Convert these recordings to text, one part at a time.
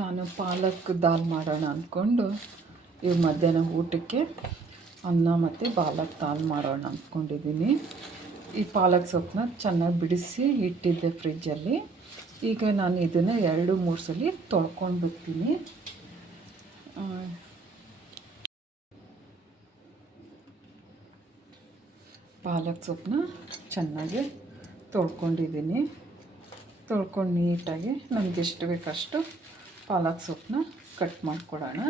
ನಾನು ಪಾಲಕ್ ದಾಲ್ ಮಾಡೋಣ ಅಂದ್ಕೊಂಡು ಈಗ ಮಧ್ಯಾಹ್ನ ಊಟಕ್ಕೆ ಅನ್ನ ಮತ್ತು ಪಾಲಕ್ ದಾಲ್ ಮಾಡೋಣ ಅಂದ್ಕೊಂಡಿದ್ದೀನಿ. ಈ ಪಾಲಕ್ ಸೊಪ್ಪನ್ನ ಚೆನ್ನಾಗಿ ಬಿಡಿಸಿ ಇಟ್ಟಿದ್ದೆ ಫ್ರಿಜ್ಜಲ್ಲಿ. ಈಗ ನಾನು ಇದನ್ನು 2-3 ಸಲ ತೊಳ್ಕೊಂಡು ಬರ್ತೀನಿ. ಪಾಲಕ್ ಸೊಪ್ಪನ್ನ ಚೆನ್ನಾಗಿ ತೊಳ್ಕೊಂಡಿದ್ದೀನಿ. ತೊಳ್ಕೊಂಡು ನೀಟಾಗಿ ನಮ್ಗೆ ಎಷ್ಟು ಬೇಕಷ್ಟು ಪಾಲಕ್ ಸೊಪ್ಪನ್ನ ಕಟ್ ಮಾಡ್ಕೊಳ್ಳೋಣ.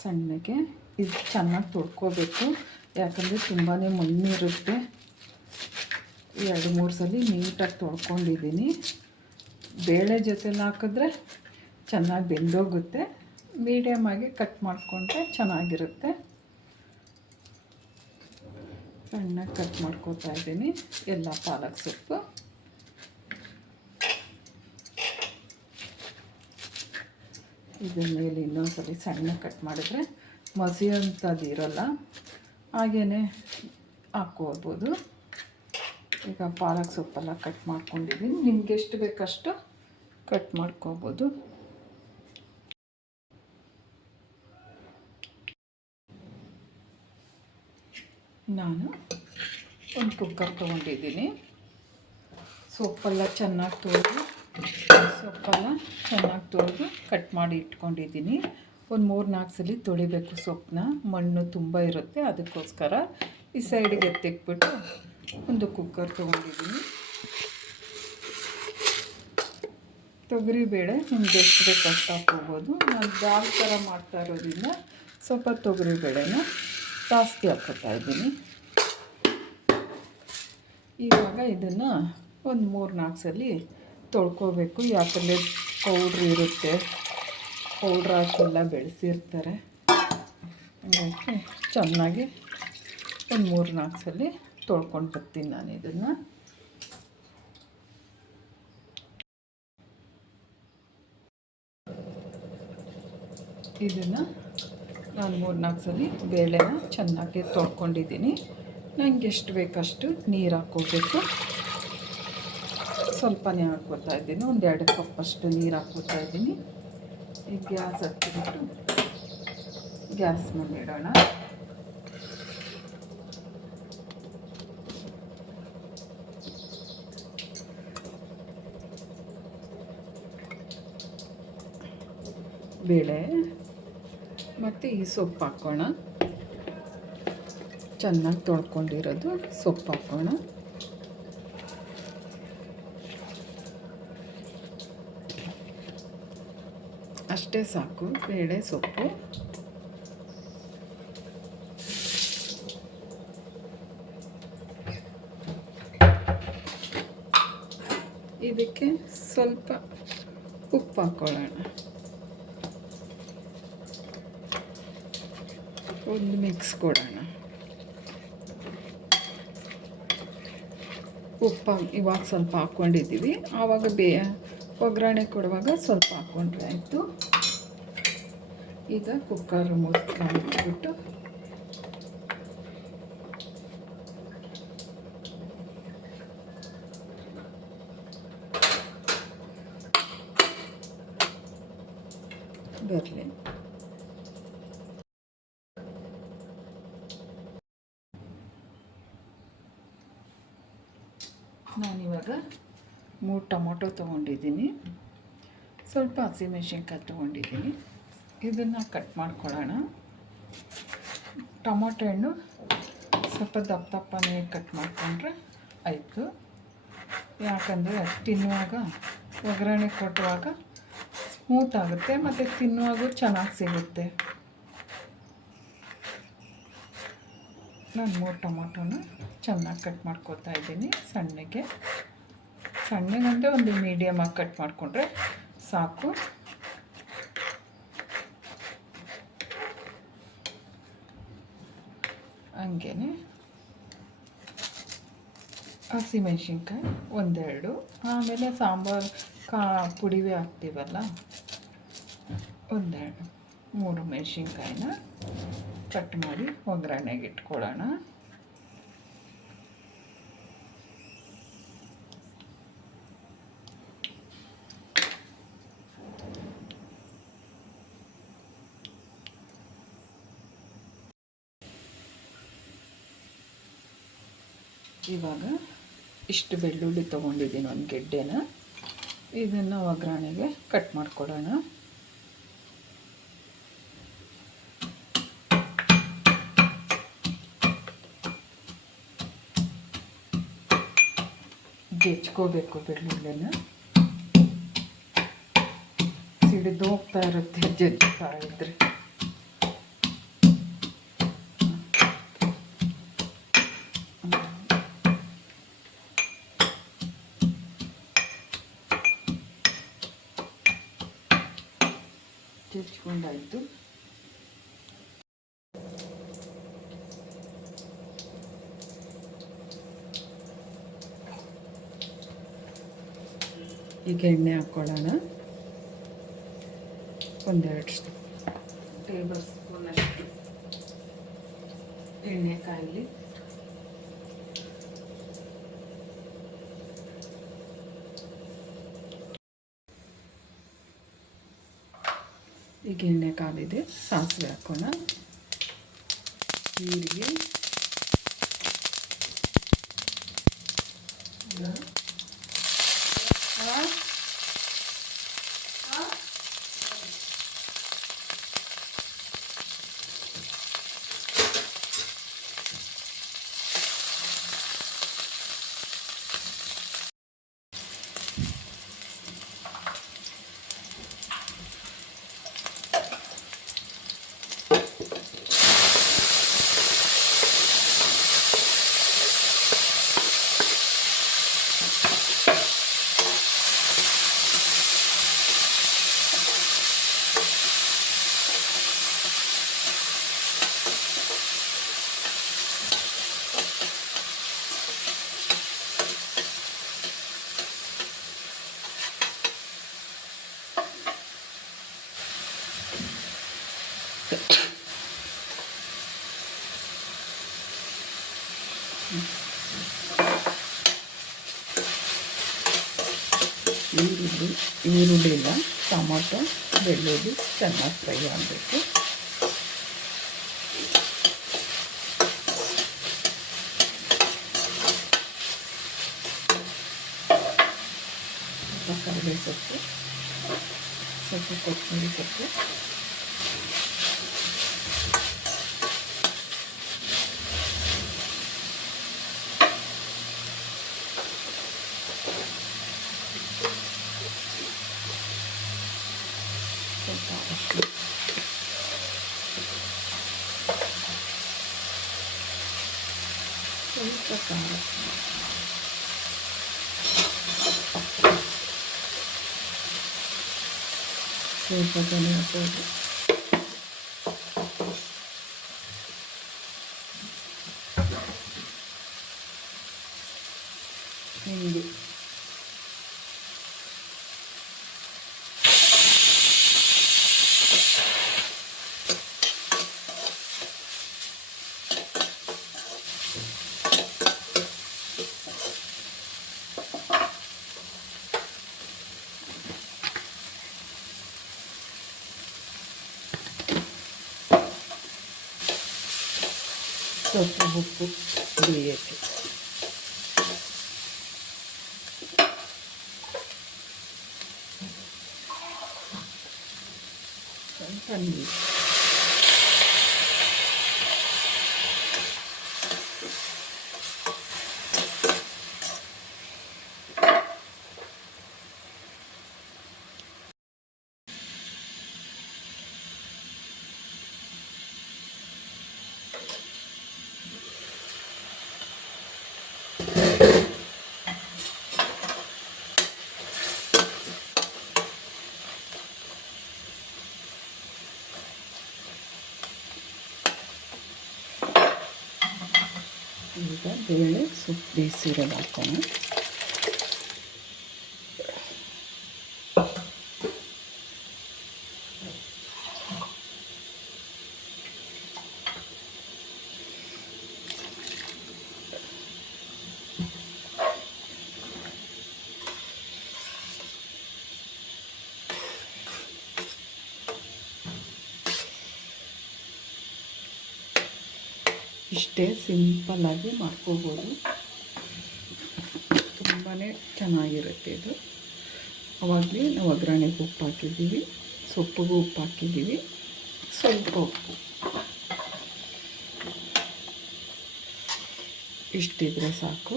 ಸಣ್ಣಗೆ ಇದು ಚೆನ್ನಾಗಿ ತೊಳ್ಕೊಬೇಕು, ಯಾಕಂದರೆ ತುಂಬಾ ಮಣ್ಣಿರುತ್ತೆ. 2-3 ಸಲ ನೀಟಾಗಿ ತೊಳ್ಕೊಂಡಿದ್ದೀನಿ. ಬೇಳೆ ಜೊತೆಲಿ ಹಾಕಿದ್ರೆ ಚೆನ್ನಾಗಿ ಬೆಂದೋಗುತ್ತೆ. ಮೀಡಿಯಮಾಗಿ ಕಟ್ ಮಾಡಿಕೊಂಡ್ರೆ ಚೆನ್ನಾಗಿರುತ್ತೆ. ಸಣ್ಣಗೆ ಕಟ್ ಮಾಡ್ಕೊತಾ ಇದ್ದೀನಿ ಎಲ್ಲ ಪಾಲಕ್ ಸೊಪ್ಪು. ಇದ್ರ ಮೇಲೆ ಇನ್ನೊಂದ್ಸಲ ಸಣ್ಣ ಕಟ್ ಮಾಡಿದ್ರೆ ಮಸಿಯೋಂಥದ್ದು ಇರೋಲ್ಲ, ಹಾಗೇ ಹಾಕ್ಕೋಬೋದು. ಈಗ ಪಾಲಕ್ ಸೊಪ್ಪೆಲ್ಲ ಕಟ್ ಮಾಡ್ಕೊಂಡಿದ್ದೀನಿ. ನಿಮ್ಗೆ ಎಷ್ಟು ಬೇಕಷ್ಟು ಕಟ್ ಮಾಡ್ಕೋಬೋದು. ನಾನು ಒಂದು ಕುಕ್ಕರ್ ತೊಗೊಂಡಿದ್ದೀನಿ. ಸೊಪ್ಪೆಲ್ಲ ಚೆನ್ನಾಗಿ ತೊಳೆದು ಕಟ್ ಮಾಡಿ ಇಟ್ಕೊಂಡಿದ್ದೀನಿ. ಒಂದು 3-4 ಸಲ ತೊಳಿಬೇಕು ಸೊಪ್ಪನ್ನ, ಮಣ್ಣು ತುಂಬ ಇರುತ್ತೆ. ಅದಕ್ಕೋಸ್ಕರ ಈ ಸೈಡಿಗೆ ತೆಕ್ಬಿಟ್ಟು ಒಂದು ಕುಕ್ಕರ್ ತೊಗೊಂಡಿದ್ದೀನಿ. ತೊಗರಿಬೇಳೆ ನಿಮ್ಗೆ ಎಷ್ಟು ಬೇಕು ಅಷ್ಟು ಹಾಕ್ಕೋಬೋದು. ನಾನು ದಾಲ್ ಥರ ಮಾಡ್ತಾ ಇರೋದ್ರಿಂದ ಸ್ವಲ್ಪ ತೊಗರಿಬೇಳೆನ ಜಾಸ್ತಿ ಹಾಕ್ಕೋತಾ ಇದ್ದೀನಿ. ಇವಾಗ ಇದನ್ನು ಒಂದು 3-4 ಸಲ ತೊಳ್ಕೊಬೇಕು, ಯಾಕಂದರೆ ಪೌಡ್ರ್ ಇರುತ್ತೆ, ಪೌಡ್ರ್ ಹಾಕೆಲ್ಲ ಬೆಳೆಸಿರ್ತಾರೆ. ಹಾಗಾಗಿ ಚೆನ್ನಾಗಿ ಒಂದು 3-4 ಸಲ ತೊಳ್ಕೊಂಡು ಬರ್ತೀನಿ ನಾನು ಇದನ್ನು. ನಾನು 3-4 ಸಲ ಬೇಳೆನ ಚೆನ್ನಾಗಿ ತೊಳ್ಕೊಂಡಿದ್ದೀನಿ. ನನಗೆ ಎಷ್ಟು ಬೇಕಷ್ಟು ನೀರು ಹಾಕ್ಕೋಬೇಕು. ಸ್ವಲ್ಪನೇ ಹಾಕ್ಕೋತಾ ಇದ್ದೀನಿ, ಒಂದು 2 ಕಪ್ಪಷ್ಟು ನೀರು ಹಾಕ್ಕೋತಾ ಇದ್ದೀನಿ. ಈಗ ಗ್ಯಾಸ್ ಹಚ್ಚಿಬಿಟ್ಟು ಗ್ಯಾಸ್ ಮೇಲೆ ಇಡೋಣ. ಬೇಳೆ ಮತ್ತು ಈ ಸೊಪ್ಪು ಹಾಕೋಣ. ಚೆನ್ನಾಗಿ ತೊಳ್ಕೊಂಡಿರೋದು ಸೊಪ್ಪು ಹಾಕೋಣ. ಅಷ್ಟೇ ಸಾಕು ಬೇಳೆ ಸೊಪ್ಪು. ಇದಕ್ಕೆ ಸ್ವಲ್ಪ ಉಪ್ಪು ಹಾಕ್ಕೊಳ್ಳೋಣ. ಒಂದು ಮಿಕ್ಸ್ ಕೊಡೋಣ. ಉಪ್ಪು ಇವಾಗ ಸ್ವಲ್ಪ ಹಾಕ್ಕೊಂಡಿದ್ದೀವಿ, ಆವಾಗ ಒಗ್ಗರಣೆ ಕೊಡುವಾಗ ಸ್ವಲ್ಪ ಹಾಕ್ಕೊಂಡ್ರೆ ಆಯಿತು. ಈಗ ಕುಕ್ಕರ್ ಮುಚ್ಚಿಬಿಟ್ಟು ಬರಲಿ. ನಾನಿವಾಗ 3 ಟೊಮೊಟೊ ತೊಗೊಂಡಿದ್ದೀನಿ, ಸ್ವಲ್ಪ ಹಸಿಮೆಣ್ಸಿನ್ಕಾಯಿ ತೊಗೊಂಡಿದ್ದೀನಿ. ಇದನ್ನು ಕಟ್ ಮಾಡ್ಕೊಳ್ಳೋಣ. ಟೊಮೊಟೊ ಹಣ್ಣು ಸ್ವಲ್ಪ ದಪ್ಪನೇ ಕಟ್ ಮಾಡಿಕೊಂಡ್ರೆ ಆಯಿತು, ಯಾಕಂದರೆ ತಿನ್ನುವಾಗ ಒಗ್ಗರಣೆ ಕೊಟ್ಟುವಾಗ ಸ್ಮೂತ್ ಆಗುತ್ತೆ ಮತ್ತು ತಿನ್ನುವಾಗೂ ಚೆನ್ನಾಗಿ ಸಿಗುತ್ತೆ. ನಾನು 3 ಟೊಮೊಟೊನ ಚೆನ್ನಾಗಿ ಕಟ್ ಮಾಡ್ಕೊತಾ ಇದ್ದೀನಿ ಸಣ್ಣಗೆ. ಸಣ್ಣಗಂದರೆ ಒಂದು ಮೀಡಿಯಮಾಗಿ ಕಟ್ ಮಾಡಿಕೊಂಡ್ರೆ ಸಾಕು. ಹಂಗೇ ಹಸಿಮೆಣ್ಸಿನ್ಕಾಯಿ 1-2, ಆಮೇಲೆ ಸಾಂಬಾರು ಪುಡಿವೆ ಹಾಕ್ತೀವಲ್ಲ 1-2-3 ಮೆಣಸಿನ್ಕಾಯಿನ ಕಟ್ ಮಾಡಿ ಒಗ್ಗರಣೆಗೆ ಇಟ್ಕೊಳ್ಳೋಣ. ಇವಾಗ ಇಷ್ಟು ಬೆಳ್ಳುಳ್ಳಿ ತೊಗೊಂಡಿದ್ದೀನಿ, ಒಂದು ಗೆಡ್ಡೆನ. ಇದನ್ನು ಒಗ್ಗರಣೆಗೆ ಕಟ್ ಮಾಡಿಕೊಡೋಣ. ಜಜ್ಕೋಬೇಕು ಬೆಳ್ಳುಳ್ಳಿನ, ಸಿಡಿದು ಹೋಗ್ತಾ ಇರುತ್ತೆ ಜಜ್ತಾ ಇದ್ರೆ. ಜಜ್ಕೊಂಡಾಯಿತು. ಈಗ ಎಣ್ಣೆ ಹಾಕ್ಕೊಳ್ಳೋಣ. ಒಂದೆರಡು ಟೇಬಲ್ ಸ್ಪೂನಷ್ಟು ಎಣ್ಣೆ ಕಾಯಲಿ. ಈಗ ಎಣ್ಣೆ ಕಾಲಿದೆ, ಸಾಸಿವೆ ಹಾಕೋಣ. ಜೀರಿಗೆ, ಈರುಳ್ಳಿ ಇಲ್ಲ, ಟೊಮೊಟೊ, ಬೆಳ್ಳುಳ್ಳಿ ಚೆನ್ನಾಗಿ ಫ್ರೈ ಆಗಬೇಕು. ಕರಿಬೇವು ಸೊಪ್ಪು, ಸ್ವಲ್ಪ ಕೊತ್ತಂಬರಿ ಸೊಪ್ಪು, ಸ್ವಲ್ಪ ಖಾರ, ಸ್ವಲ್ಪ ಧನಿಯಾ ಪೌಡರ್, ಹಿಂಗೆ ಸ್ವಲ್ಪ ಉಪ್ಪು ಬೇಯಕ್ಕೆ, ಸ್ವಲ್ಪ ನೀರು. ಈಗ ಬೇಳೆ ಸೊಪ್ಪು ಬೇಯಿಸಿರೋದು ಹಾಕೋಣ. ಇಷ್ಟೇ ಸಿಂಪಲ್ಲಾಗಿ ಮಾಡ್ಕೋಬೋದು. ತುಂಬಾ ಚೆನ್ನಾಗಿರುತ್ತೆ ಇದು. ಅವಾಗಲೇ ನಾವು ಒಗ್ಗರಣೆಗೆ ಉಪ್ಪು ಹಾಕಿದ್ದೀವಿ, ಸೊಪ್ಪಿಗೂ ಉಪ್ಪು ಹಾಕಿದ್ದೀವಿ, ಸ್ವಲ್ಪ ಉಪ್ಪು ಇಷ್ಟಿದ್ರೆ ಸಾಕು.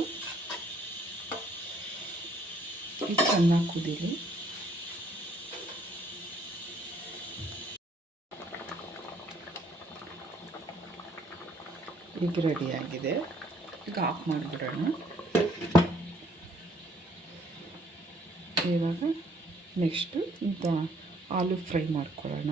ಇದು ಚೆನ್ನಾಗಿ ಕುದೀಲಿ. ಈಗ ರೆಡಿಯಾಗಿದೆ. ಈಗ ಆಫ್ ಮಾಡಿಬಿಡೋಣ. ಇವಾಗ ನೆಕ್ಸ್ಟು ಆಲೂ ಫ್ರೈ ಮಾಡ್ಕೊಳ್ಳೋಣ.